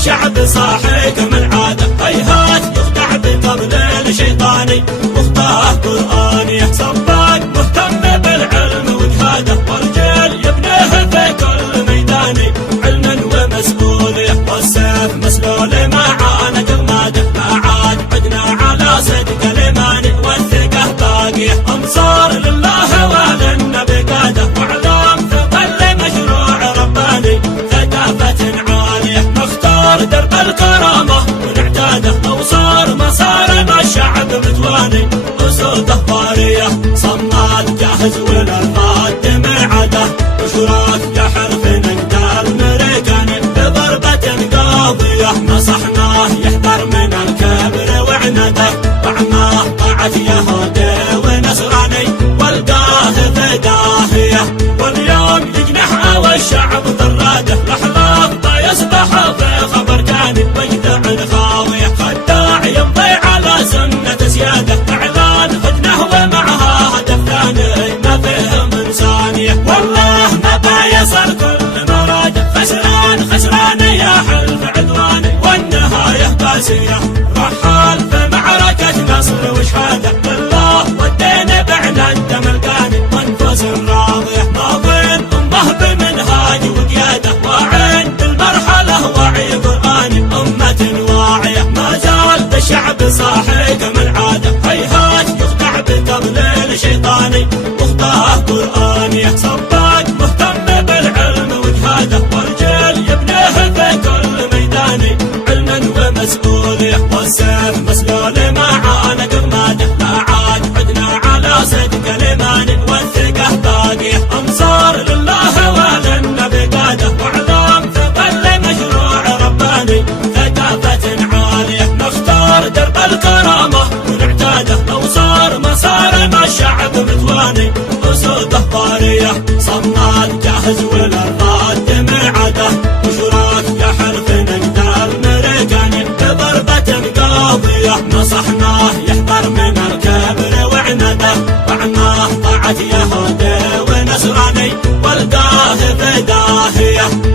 الشعب صاحي كمن عاده، هيهات يخدع بطبل شيطاني، مختار قرآني صباق مهتم بالعلم وجهاده، والرجال يبنيه في كل ميداني علما ومسؤوليه، والسيف مسلول ما عانق رماده، ما عاد عدنا على صدق الإيمان والثقة باقيه، أنصار لله وللنبي قاده، وإعلام في ظل مشروع رباني ثقافة عالية، نختار درب الكرامة ونعتاده، أوصار مصارم الشعب متواني أسوده طارية، صماد جاهز وللفات دمعته، وشراك يحرف نقدر مريكاني بضربة قاضية، نصحناه يحذر من الكبر وعنده، وعماه طاعة يهودي ونصراني والقاه في داهية، واليوم يجنح والشعب طراده، لحظة يصبح في خبر كامل ويدع الخاوية، خداع يمضي على سنة سياده، اعلان هدنه ومعها هدف ثاني ما فيه من ثانية، والله ما بيصل كل مراده، خسران خسران يا حلف عدواني والنهاية قاسية، رحال في معركة نصر وشهادة، بالله والدين بعنا الدم القاني وانفس راضية، ماضين امه بمنهاج وقياده، واعين بالمرحلة وعي قرآني أمة واعية، ما زال الشعب صاحي كمن عاده، هيهات يخدع بتضليل شيطاني، مختار قرآني صباق مهتم بالعلم وجهاده، والرجال يبنيه في كل ميداني علما ومسؤوليه، والسيف مسلول ما عانق رماده، ما عاد عدنا على صدق الإيمان والثقة باقيه، أنصار لله وللنبي قاده، وإعلام في ظل مشروع رباني ثقافة عالية، نختار درب الكرامة ونعتاده، أوصار مصارم الشعب متواني أسوده طارية، صماد جاهز وللفات دمعته، وشراك يحرف نقدر مريكاني بضربة قاضية، نصحناه يحذر من الكبر وعنده، وعماه طاعة يهودي ونصراني والقاه في داهية.